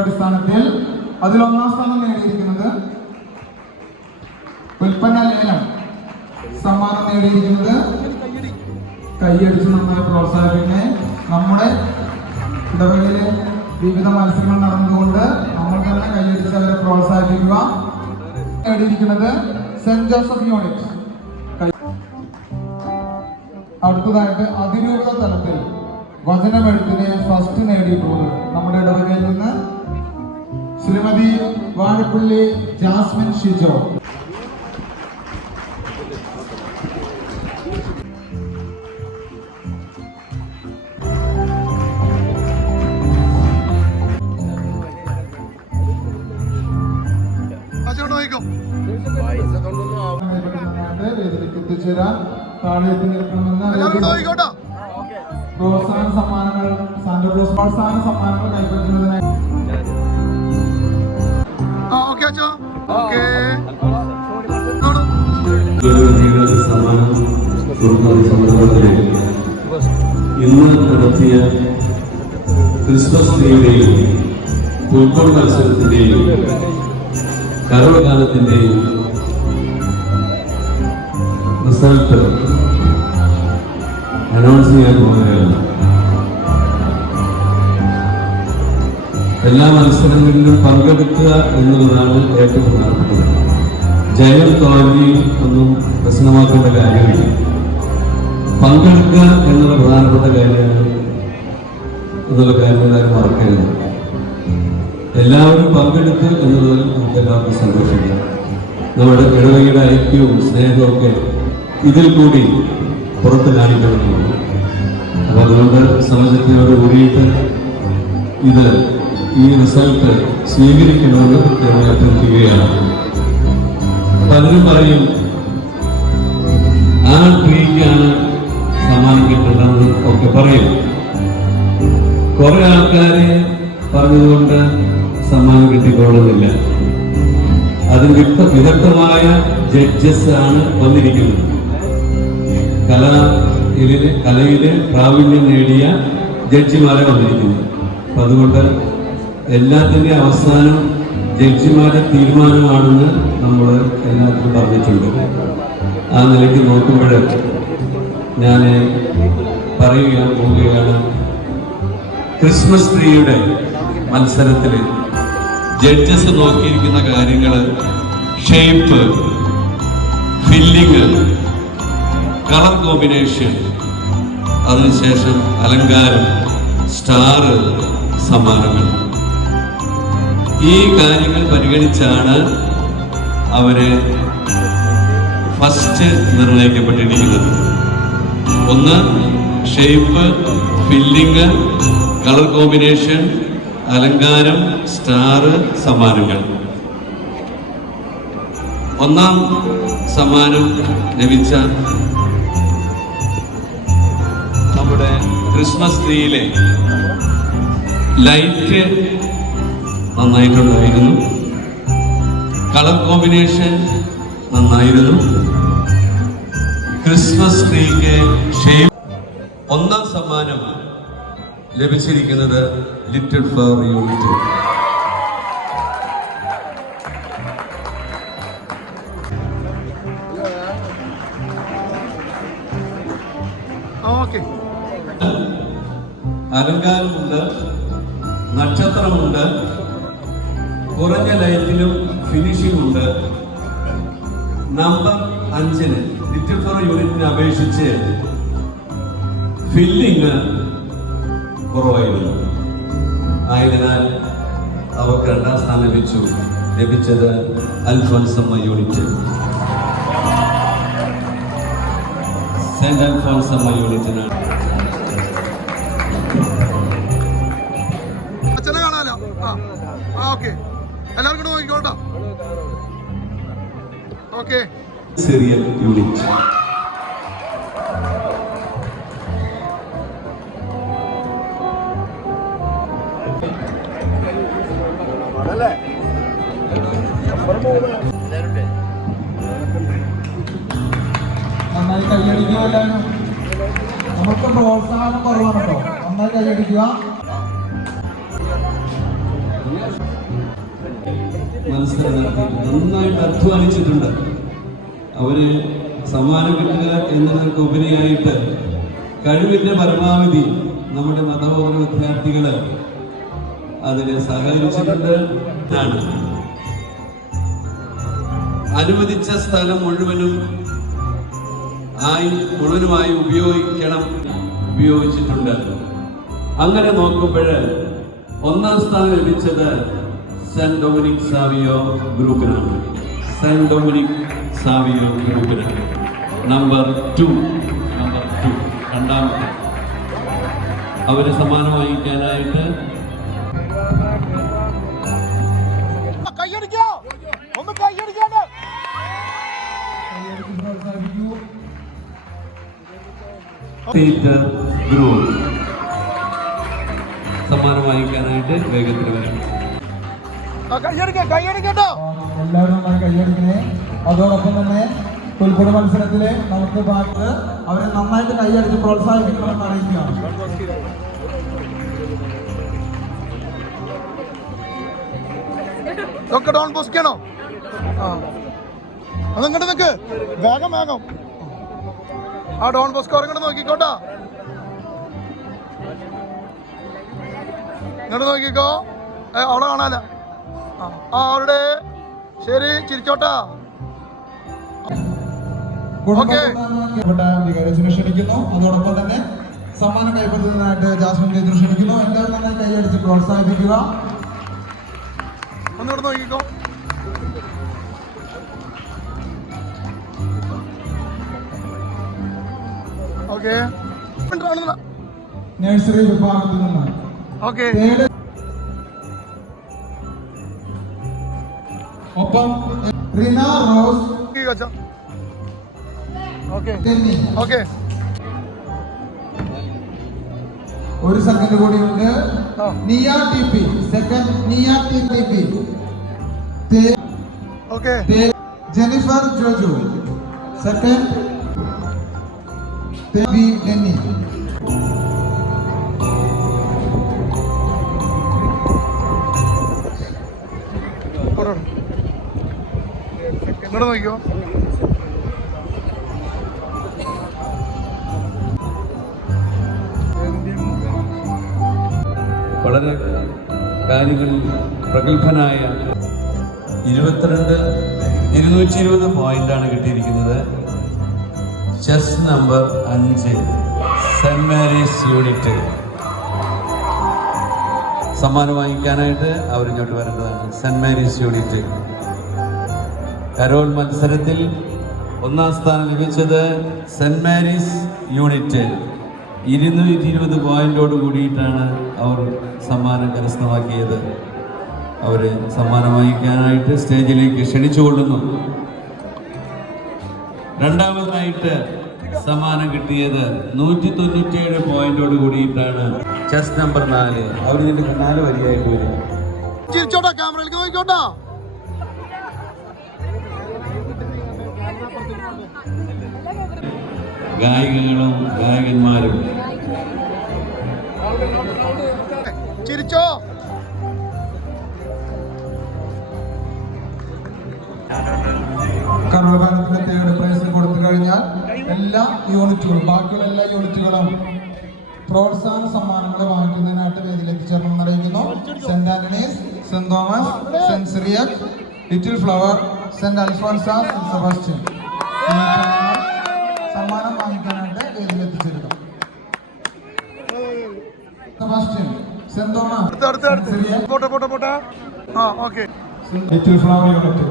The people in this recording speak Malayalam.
അടിസ്ഥാനത്തിൽ അതിൽ 1ാം സ്ഥാനം നേടിയിരിക്കുന്നത് ഉൽപ്പന്ന ലേലം സമ്മാനം നേടിയിരിക്കുന്നത്. കൈയടിച്ച് നന്നായി പ്രോത്സാഹിപ്പിക്കണേ. നമ്മുടെ ഇടവകയിലെ വിവിധ മത്സരങ്ങൾ നടന്നുകൊണ്ട് നമ്മൾ തന്നെ കൈയടിച്ച് അവരെ പ്രോത്സാഹിപ്പിക്കുക. നേടിയിരിക്കുന്നത് സെന്റ് ജോസഫ് യൂണിറ്റ്. അടുത്തതായിട്ട് അതിരൂപത തലത്തിൽ വചനമെഴുത്തിന് ഫസ്റ്റ് നേടിയിട്ടുള്ളത് നമ്മുടെ ഇടവകയിൽ നിന്ന് ശ്രീമതി വാഴപ്പള്ളി ജാസ്മിൻ ഷിജോ. എത്തിച്ചേരാൻ താഴേക്ക് നിൽക്കണമെന്ന് പ്രോത്സാഹന സമ്മാനങ്ങൾ സാന്റോക്ലോസ് പ്രോത്സാഹന സമ്മാനങ്ങൾ കൈപ്പറ്റുന്നതിനായി ഇന്ന് നടത്തിയ ക്രിസ്മസ് ഡേയുടെയും ഫുട്ബോൾ മത്സരത്തിന്റെയും കരോൾഗാനത്തിന്റെയും റിസൾട്ട് അനൗൺസ് ചെയ്യാൻ പോവുകയാണ്. എല്ലാ മത്സരങ്ങളിലും പങ്കെടുക്കുക എന്നുള്ളതാണ് ഏറ്റവും പ്രധാനപ്പെട്ടത്. ജയം തോൽവി ഒന്നും പ്രശ്നമാക്കേണ്ട കാര്യമില്ല. പങ്കെടുക്കുക എന്നുള്ള പ്രധാനപ്പെട്ട കാര്യമാണ് എന്നുള്ള കാര്യം എല്ലാവരും മറക്കരുത്. എല്ലാവരും പങ്കെടുത്ത് എന്നുള്ളതിൽ നമുക്ക് എല്ലാവർക്കും സന്തോഷിക്കാം. നമ്മുടെ ഇടവകയുടെ ഐക്യവും സ്നേഹവും ഒക്കെ ഇതിൽ കൂടി പുറത്ത് കാണിക്കണമെന്നുണ്ട്. അപ്പോൾ അതുകൊണ്ട് സമചിത്തയോട് കൂടിയിട്ട് ഈ റിസൾട്ട് സ്വീകരിക്കണമെന്ന് കൃത്യമായി അഭ്യർത്ഥിക്കുകയാണ്. പലരും പറയും ആ ട്രീക്കാണ് സമ്മാനം കിട്ടേണ്ടതെന്ന് ഒക്കെ പറയും. കുറെ ആൾക്കാരെ പറഞ്ഞതുകൊണ്ട് സമ്മാനം കിട്ടിക്കൊള്ളുന്നില്ല. അതിന് വിദഗ്ധമായ ജഡ്ജസ് ആണ് വന്നിരിക്കുന്നത്. കലയിലെ പ്രാവീണ്യം നേടിയ ജഡ്ജിമാരെ വന്നിരിക്കുന്നത്. അപ്പം അതുകൊണ്ട് എല്ലാത്തിൻ്റെ അവസാനം ജഡ്ജിമാരുടെ തീരുമാനമാണെന്ന് നമ്മൾ എല്ലാത്തിനും പറഞ്ഞിട്ടുണ്ട്. ആ നിലയ്ക്ക് നോക്കുമ്പോൾ ഞാൻ പറയുകയാൻ പോവുകയാണ്, ക്രിസ്മസ് ട്രീയുടെ മത്സരത്തിൽ ജഡ്ജസ് നോക്കിയിരിക്കുന്ന കാര്യങ്ങൾ ഷേപ്പ്, ഫില്ലിങ്, കളർ കോമ്പിനേഷൻ, അതിനുശേഷം അലങ്കാരം, സ്റ്റാർ, സമ്മാനങ്ങൾ. ഈ കാര്യങ്ങൾ പരിഗണിച്ചാണ് അവര് ഫസ്റ്റ് നിർണയിക്കപ്പെട്ടിരിക്കുന്നത്. ഒന്ന് ഷേപ്പ്, ഫില്ലിങ്, കളർ കോമ്പിനേഷൻ, അലങ്കാരം, സ്റ്റാർ, സമ്മാനങ്ങൾ. 1ാം സമ്മാനം ലഭിച്ച നമ്മുടെ ക്രിസ്മസ് ട്രീയിലെ ലൈറ്റ് നന്നായിട്ടുണ്ടായിരുന്നു. കളർ കോമ്പിനേഷൻ നന്നായിരുന്നു. ക്രിസ്മസ് ട്രീക്ക് ഷേപ്പ്. 1ാം സമ്മാനം ലഭിച്ചിരിക്കുന്നത് ലിറ്റിൽ ഫ്ലവർ യൂണിറ്റ്. അലങ്കാരമുണ്ട്, നക്ഷത്രമുണ്ട്, കുറഞ്ഞ ലൈറ്റിലും ഫിനിഷിംഗ് ഉണ്ട്. നമ്പർ 5 ലിറ്റിൽ ഫ്ലവർ യൂണിറ്റിനെ അപേക്ഷിച്ച് ഫില്ലിങ് കുറവായിരുന്നു. ആയതിനാൽ അവർക്ക് 2ാം സ്ഥാനം ലഭിച്ചത് അൽഫോൻസമ്മ യൂണിറ്റ്. സെന്റ് അൽഫോൻസമ്മ യൂണിറ്റിനാണ്. സിറിയൽ യൂണിറ്റ്. നന്നായി കൈയടിക്കുക. എല്ലാവരും നമുക്ക് പ്രോത്സാഹനം കുറവാണ് കേട്ടോ. നന്നായി കൈയടിക്കുക. മത്സരം നടത്തി നന്നായിട്ട് അധ്വാനിച്ചിട്ടുണ്ട്. അവര് സമ്മാനം കിട്ടുക എന്നതിനൊക്കെ ഉപരിയായിട്ട് കഴിവിന്റെ പരമാവധി നമ്മുടെ മതബോധന വിദ്യാർത്ഥികള് അതിന് സഹകരിച്ചിട്ടുണ്ട്. അനുവദിച്ച സ്ഥലം മുഴുവനുമായി ഉപയോഗിച്ചിട്ടുണ്ട്. അങ്ങനെ നോക്കുമ്പോൾ ഒന്നാം സ്ഥാനം ലഭിച്ചത് സെന്റ് ഡൊമിനിക് സാവിയോ ഗ്രൂപ്പിനാണ്. സെന്റ് ഡൊമിനിക് സാവിയോ ഗ്രൂപ്പിനാണ് നമ്പർ 2 രണ്ടാമത്തെ. അവര് സമ്മാനം വാങ്ങിക്കാനായിട്ട് ഗ്രൂപ്പ് സമ്മാനം വാങ്ങിക്കാനായിട്ട് വേഗത്തിൽ വരും. എല്ലാവരും കൈയടിക്കണേ. അതോടൊപ്പം തന്നെ പുൽക്കൂട് മത്സരത്തില് നമുക്ക് ബാക്കി അവരെ നന്നായിട്ട് കൈയടിച്ച് പ്രോത്സാഹിപ്പിക്കണമെന്ന് അറിയിക്കുകയാണ്. ഇതൊക്കെ ഡോൺ ബോസ്കാണോ? അതങ്ങോട്ട് നിക്ക്, വേഗം വേഗം. ആ ഡോൺ ബോസ്കോ ഇങ്ങോട്ട് നോക്കിക്കോട്ടാ, ഇങ്ങോട്ട് നോക്കിക്കോ. അവിടെ കാണാല. അവരുടെ ശരി, ചിരിച്ചോട്ടാ. വികാരത്തിനെ ക്ഷണിക്കുന്നു. അതോടൊപ്പം തന്നെ സമ്മാനം കൈപ്പറ്റുന്നതിനായിട്ട് ജാസ്മിൻ ചേച്ചി ക്ഷണിക്കുന്നു. എല്ലാവരും നന്നായി കൈയടിച്ച് പ്രോത്സാഹിപ്പിക്കുക. ഒന്നുകൂടെ നോക്കിക്കോ. ഓക്കെ, നഴ്സറി വിഭാഗത്തിൽ നിന്ന് ഓക്കെ. ഒപ്പം റിന റോസ് ഓക്കെ ഓക്കെ. ഒരു സെക്കൻഡ് കൂടിയുണ്ട്. നിയ ടി പി സെക്കൻഡ്. നിയ T P. Okay. Jennifer Joju second. Denny. ഇങ്ങോട്ട് നോക്കിയോ. വളരെ കാര്യങ്ങളിൽ പ്രഗത്ഭനായ 220 പോയിന്റാണ് കിട്ടിയിരിക്കുന്നത്. Chess number 5 saint Mary's unit സമ്മാനം വാങ്ങിക്കാനായിട്ട് അവരിങ്ങോട്ട് വരേണ്ടതാണ്. സെന്റ് മേരീസ് യൂണിറ്റ് കരോൾ മത്സരത്തിൽ ഒന്നാം സ്ഥാനം ലഭിച്ചത് സെന്റ് മേരീസ് യൂണിറ്റ്. 220 പോയിന്റോട് കൂടിയിട്ടാണ് അവർ സമ്മാനം കരസ്ഥമാക്കിയത്. അവർ സമ്മാനം വാങ്ങിക്കാനായിട്ട് സ്റ്റേജിലേക്ക് ക്ഷണിച്ചുകൊള്ളുന്നു. രണ്ടാമതായിട്ട് സമ്മാനം കിട്ടിയത് 197 പോയിന്റോട് കൂടിയിട്ടാണ് ചെസ് നമ്പർ 4. അവർ ഇതിന്റെ 4 വരിയായിട്ട് വരും. ചിരിച്ചോട്ടാ, ക്യാമറയിലേക്ക് നോക്കിക്കോട്ടാ. ഗായികകളും ഗായകന്മാരും ചിരിച്ചോ. കർമ്മകാലത്തിന് തേർഡ് പ്രൈസ് കൊടുത്തു കഴിഞ്ഞാൽ എല്ലാ യൂണിറ്റുകളും ബാക്കിയുള്ള എല്ലാ യൂണിറ്റുകളും പ്രോത്സാഹന സമ്മാനങ്ങൾ വാങ്ങിക്കുന്നതിനായിട്ട് വേദിയിൽ എത്തിച്ചേർന്നെന്ന് അറിയിക്കുന്നു. Saint Antony's, saint Thomas, saint Cyriac, little flower, saint Alphonsa, saint Sebastian സമ്മാനം വാങ്ങിക്കാനായിട്ട് വേദിയിൽ എത്തിച്ചേരുന്നു. സെബാസ്റ്റ്യൻ, സെന്റ് തോമസ്, പോട്ടെ. ആ ഓക്കെ. Little Flower unit